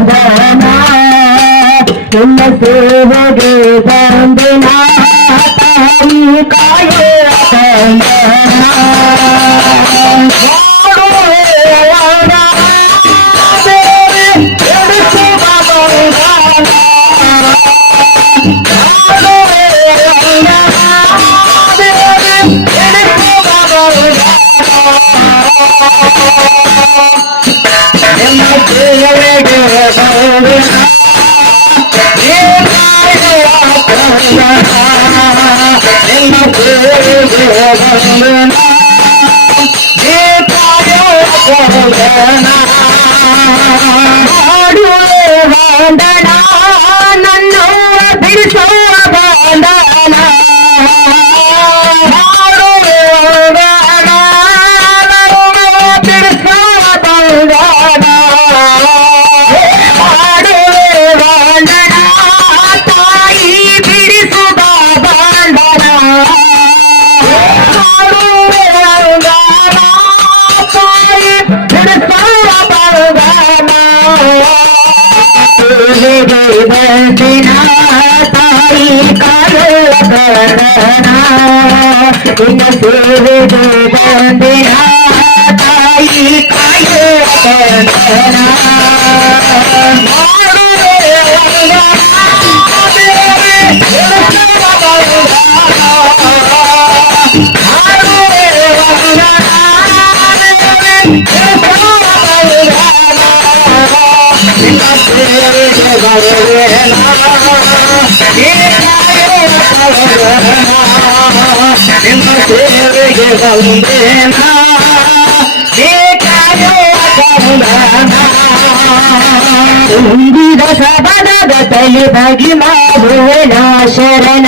ಬದನ ನಿನ್ನ ಸೇವೆಗೆ ಬಂದಿನ ತಾಯಿ ಕಾಯುವ ಬಂದನ ವಂದನ ನನ್ನ ಬಿಡಿಸುವ ಬಂಧನ ಬಿಡಿಸುವ ಬಂಧನ ಮಾಡುವೆ ವಂದನ ತಾಯಿ ಬಿಡಿಸುವ ಬಂಧನ ಮಾಡುವೆ ವಂದನ ತಾಯಿ ಬಿಡಿಸುವ ಬಂಧನ ಬಂದಿನ ತಾಯಿ ಕಾಯುವ ಬಂಧನ ನಿನ್ನ ಸೇವೆಗೆ ಬಂದಿನ ತಾಯಿ ಕಾಯುವ ಬಂಧನ ತುಂಬಿದ ಸಬಲದ ತಲೆ ಬಗಿ ಮಾಡುವೆನ ಶರಣ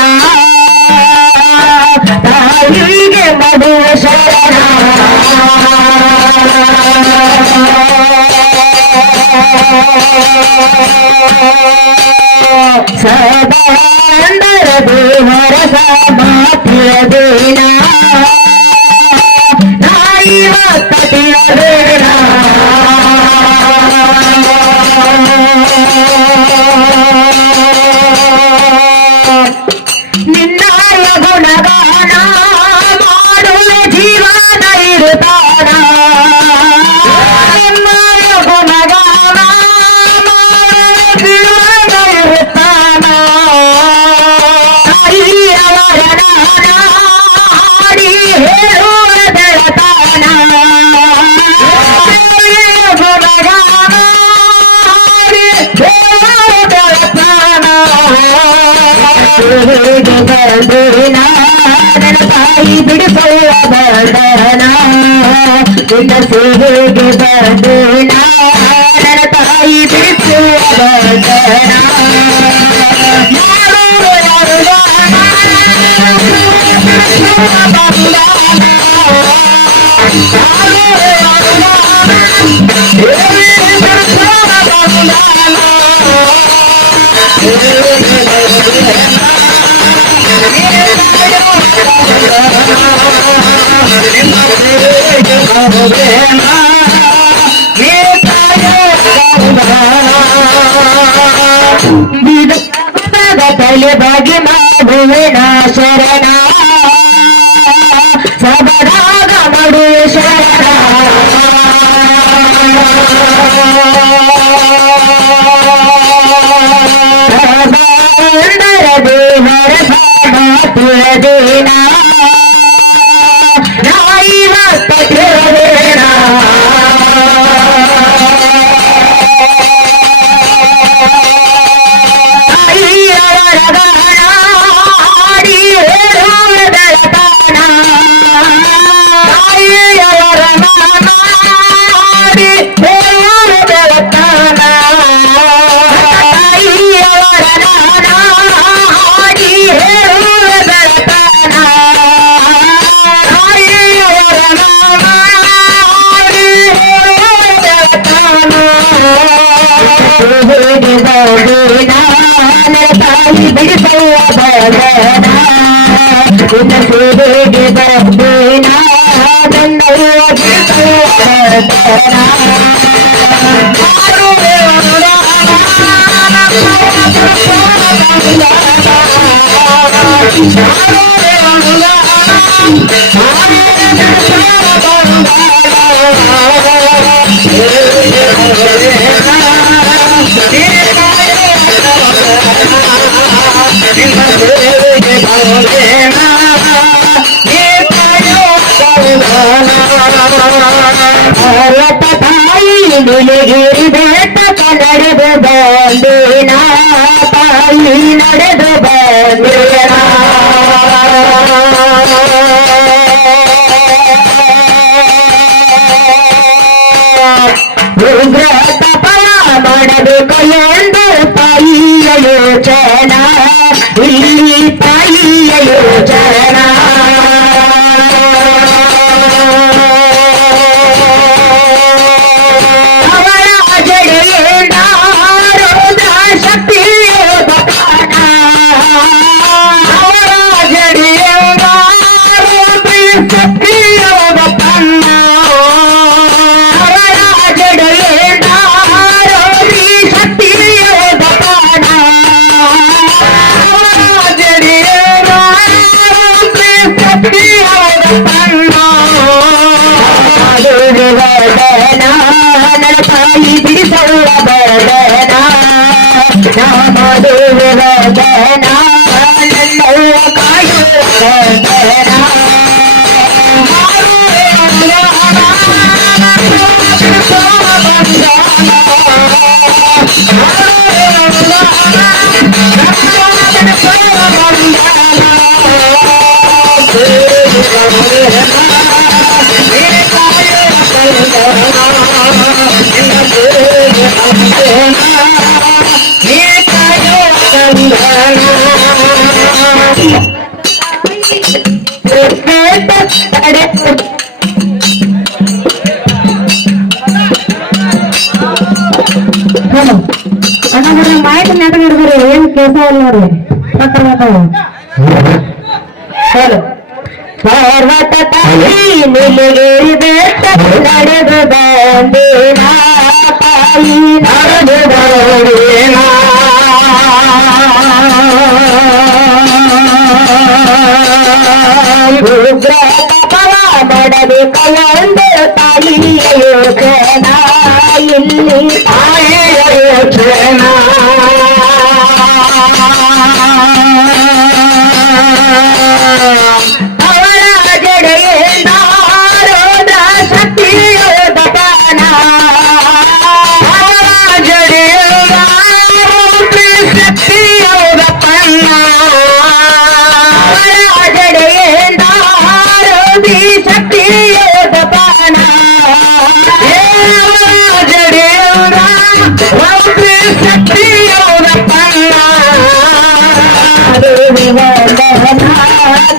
ತಾಯಿಗೆ ಮಡುವ ಶರಣ ಸದಾಂದರ ದೇವರ ಸಮಾತಿಯದೇನ ನಾಯಿವ ತಟಿಯದೇನ ನಿನ್ನ ಗುಣಗಾನ ಮಾಡುವ ಜೀವನ ಇರುತ್ತಾನ ನನ್ನ ತಾಯಿ ಬಿಡಿಸುವ ಬಂಧನ ನಿನ್ನ ಸೇವೆಗೆ ಬಂದಿನ ನನ್ನ ತಾಯಿ ಬಿಡಿಸುವ ಬಂಧನ ತಲೆ ಬಗೆ ಮಾಡುವೆನ ಶರಣ ಸಬರಾಗ ಮಾಡುವೆ ಶರಣ ದೇವರ ಸಾಮಾತ್ಯದೇನ ನಾಯಿವ ತಟೇನ ತಾಯಿ ಬಿಡಿಸುವ ಬಂಧನ ನಿನ್ನ ಸೇವೆಗೆ ಬಂದಿನ ನನ್ನ ಬಿಡಿಸುವ ಬಂಧನ ಮಾಡುವೆ ವಂದನ ಬೇಟಕ ನಡೆದು ಬಂದೇನ ತಾಯಿ ನಡೆದು ಬಂದೇನ ಉಗ್ರ ತಪನ ಮಾಡಬೇಕು ಎಂದು ತಾಯಿಯ ಯೋಚನ ಇಲ್ಲಿ ತಾಯಿಯ ಯೋಚನ ತಾಯಿ ಬಿಡಿಸಲ್ಲ ಬದನ ನಾಮದೇವರ ಬದನ ನನ್ನವ್ವ ಕಾಯುವ ಬದನ ಮಾಹಿತಿ ನಾಟಕ ಹಿಡಿದ್ರಿ ಏನ್ ಕೆಲಸ ಇಲ್ಲ ನೋಡ್ರಿ ಪರ್ವತ ತಾಯಿ ನಿಲುಗೇರಿ ಬೆಟ್ಟ ನಡೆದು ಬಂದೇನ ತಾಯಿ ನಡೆದು ಬಂದೇನ ಉಗ್ರ ತಪವ ಮಾಡಬೇಕಂದು ತಾಯಿಯ ಯೋಚನ ಇಲ್ಲಿ ತಾಯಿಯ ಯೋಚನ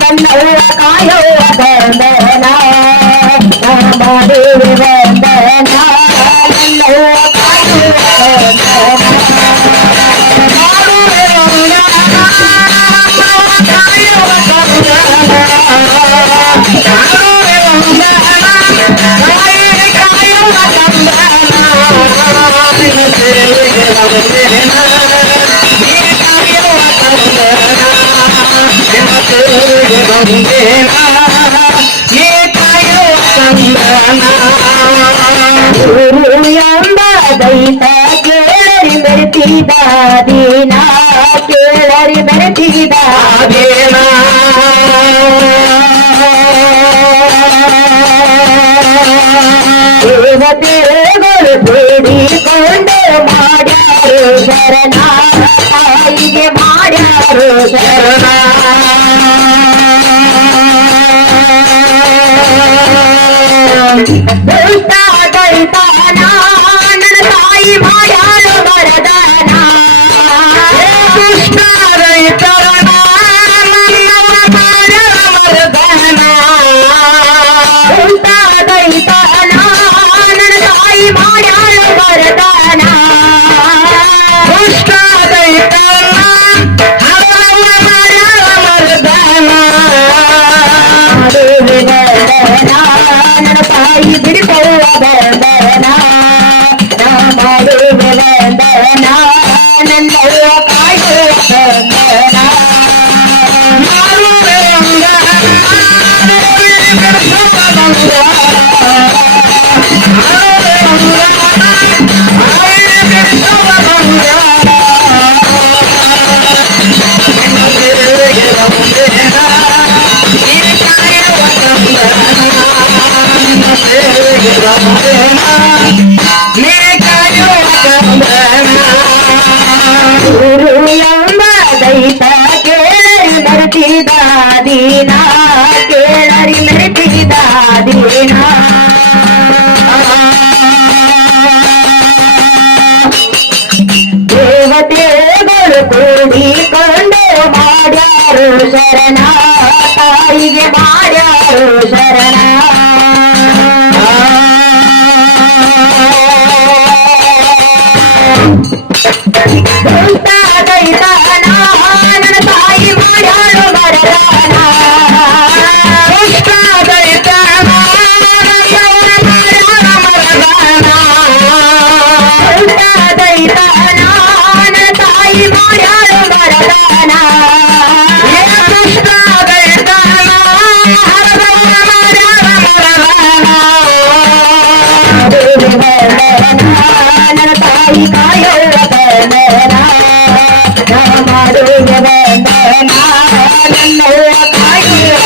ನನ್ನವ್ವ ಕಾಯುವ ಬಂದನ ನಾಮದೇವಿ ಬಂದನ ನನ್ನವ್ವ ಕಾಯುವ ಗುರು ಎಂಬ ದೈತ ಕೇಳರಿ ಮೆರೆತಿದ ದೀನ ಕೇಳರಿ ಮೆರೆತಿದ ದೀನ ದೇವತೆಗಳು ಬೇಡಿಕೊಂಡು ಮಾಡ್ಯಾರು ಶರಣ ತಾಯಿಗೆ ಮಾಡ್ಯಾರು ಶರಣ ದುಷ್ಟ ದೈತಾನ ನನ್ನ ತಾಯಿ ಮಾಡ್ಯಾರು ವರದಾನ ದುಷ್ಟ ದೈತಾನ ವರದಾನ ದುಷ್ಟ ದೈತಾನ ನನ್ನ ತಾಯಿ ಮಾಡ್ಯಾರು ವರದಾನ ದುಷ್ಟ ದೈತಾನ ತಾಯಿ ಬಿಡಿಸುವ ಬಂದನ ನಾಮದೇವ ಶರಣ ತಾಯಿಗೆ ಮಾಡ್ಯಾರು ಶರಣ ದೈತಾನ ನನ್ನ ತಾಯಿ ಮಾಡ್ಯಾಳು ಬರದಾನ ದೈತಾನ ನನ್ನ ತಾಯಿ ಮಾಡ್ಯಾಳು ಬರದಾನ ನನ್ನ ತಾಯಿ ಕಾಯುವ ಬಂದನ ಮಾಡುವ ಬಂದನ ನನ್ನವ್ವ ಕಾಯುವ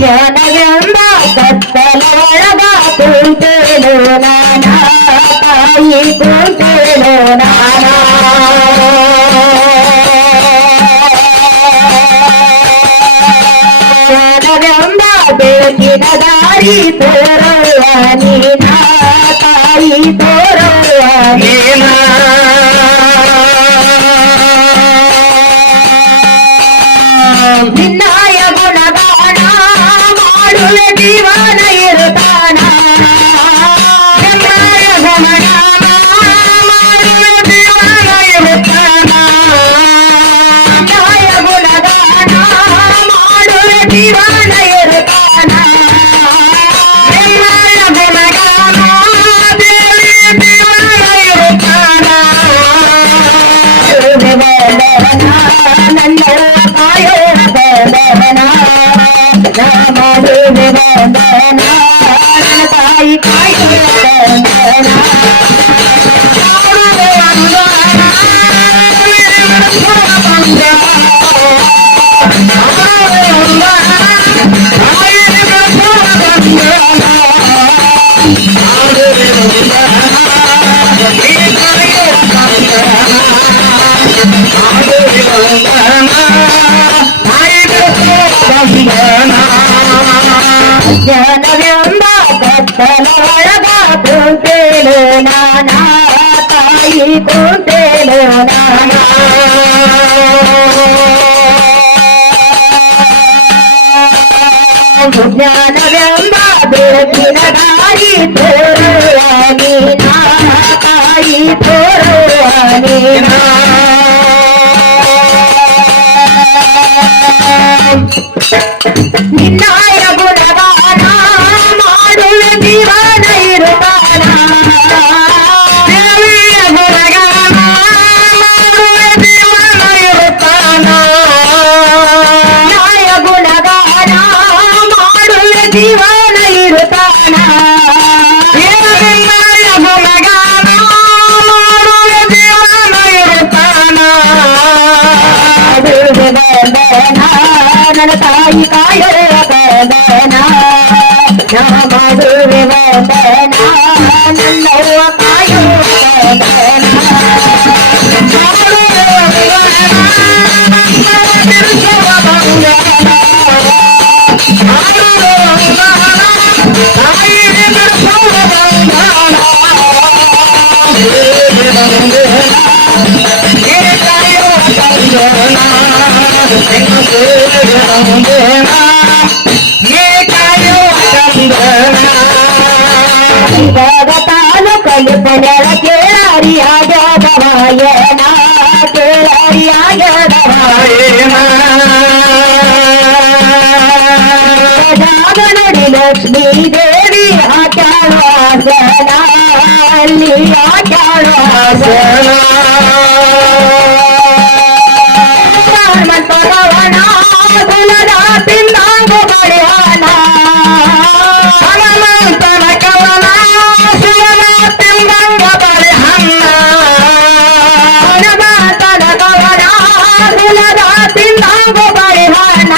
ಜನವೆಂಬ ಕತ್ತಲೊಳಗ ಕುಂತೇನು ನಾನ ತಾಯಿ ಕುಂತೇನು ನಾನ ಜನವೆಂಬ ಬೆಳಕಿನ ದಾರಿ ತೋರುವ ನೀನ ತಾಯಿ ತೋರುವ ನೀನ ನಿನ್ನಾಯ ಗುಣಗಾನ ಮಾಡುವೆ ಜೀವನ ಇರುತ್ತಾನ ನಿನ್ನಾಯ ಗುಣಗಾನ ಮಾಡುವೆ ಜೀವನ ಇರುತ್ತಾನ ನಿನ್ನಾಯ ಗುಣಗಾನ ಮಾಡುವೆ ಜೀವನ ಇರುತ್ತಾನ ನಿನ್ನಾಯ ಗುಣಗಾನ ದೇವಿ ಜೀವನ ಇರುತ್ತಾನ ನನ್ನವ್ವ ಕಾಯುವ ಬಂದನ ಮಾಡುವೆ ಬಂದನ ನನ್ನ ತಾಯಿ ಕಾಯುವ ಬಂದನ ಜನವೆಂಬ ಕತ್ತಲೊಳಗ ಕುಂತೇನು ನಾನ ತಾಯಿ ಕುಂತೇನು ನಾನ ಜ್ಞಾನವೆಂಬ ಬೆಳಕಿನ ದಾರಿ ತೋರುವ ನೀನ ತಾಯಿ ತೋರುವ ನೀನ ನಿನ್ನಾಯ ಗುಣಗಾನ ಮಾಡುವೆ ಜೀವನ ಇರುತ್ತಾನ ದೇವಿಯ ಗುಣಗಾನ ಮಾಡುವೆ ಜೀವನ ಇರುತ್ತಾನ ನಿನ್ನಾಯ ಗುಣಗಾನ ಮಾಡುವೆ ಜೀವನ ಇರುತ್ತಾನ ನಿನ್ನಾಯ ಗುಣಗಾನ ಮಾಡುವೆ ಜೀವನ ಇರುತ್ತಾನ ನನ್ನ ತಾಯಿ ಕಾಯುವ ಬಂದನ ಮಾಡುವೆ ಬಂದನ ನನ್ನವ್ವ ಕಾಯುವ ಬಂದನ ತಾನು ಕಲ್ಪನೆಯ ಕೇಳರಿಯಾಗದವಾಯನ ಕೇಳರಿಯಾಗದವಾಯನ ಜಾಗನಡಿ ಲಕ್ಷ್ಮೀ ದೇವಿ ಆಚಾರವಾಸನ ಅಲ್ಲಿ ಆಚಾರವಾಸನ ಮತ್ತವನ ಕುಲದ ತಿಂದಾಂಗ ಬಳೆಯನ ಹನುಮಂತನ ಕವನ ಶಿವನ ತಿಂದಂಗ ಬಳೆಹನ್ನ ಹನುಮಂತನ ಕವನ ಕುಲದ ತಿಂದಾಂಗ ಬಳೆಹನ್ನ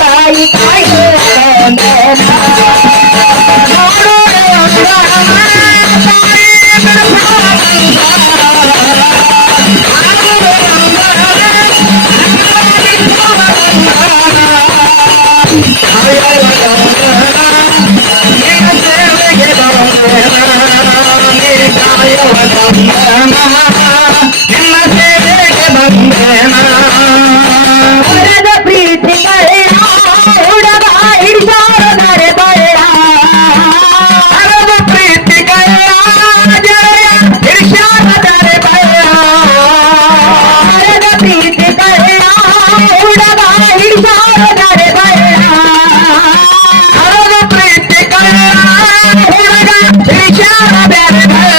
ತಾಯಿ ಕಾಯೋ ಬಂದನ ನಿಮ್ಮ ಸೇವೆಗೆ ಬಂದೇನ ಹೊರದ ಪ್ರೀತಿ ಕಳ್ಳ ಹುಡುಗ ಹಿಡಿಸಾರದರೆ ಬಳ್ಳ ಹೊರದ ಪ್ರೀತಿ ಕಳ್ಳ ಜಯ ಹಿಡಿಸಾರದರೆ ಬಳ್ಳ ಹೊರದ ಪ್ರೀತಿ ಕಳ್ಳ ಹುಡುಗ ಹಿಡಿಸಾರದರೆ ಬಳ್ಳ ಹೊರದ ಪ್ರೀತಿ ಕಳ್ಳ ಹುಡುಗ ಹಿಡಿಸಾರದರೆ ಬಳ್ಳ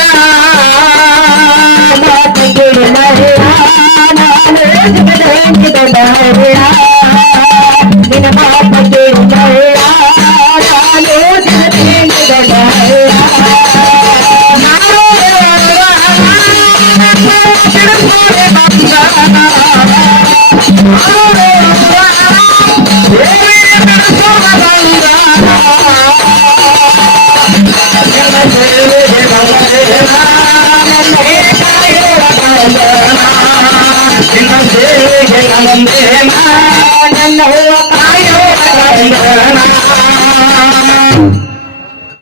ನಿನ್ನ ಮಾತ ಕೇಳಿ ಮಳ್ಳ ನಾನು ದಿನದಿಂದ ನನ್ನ ಹೂವ ಕಾಯೋ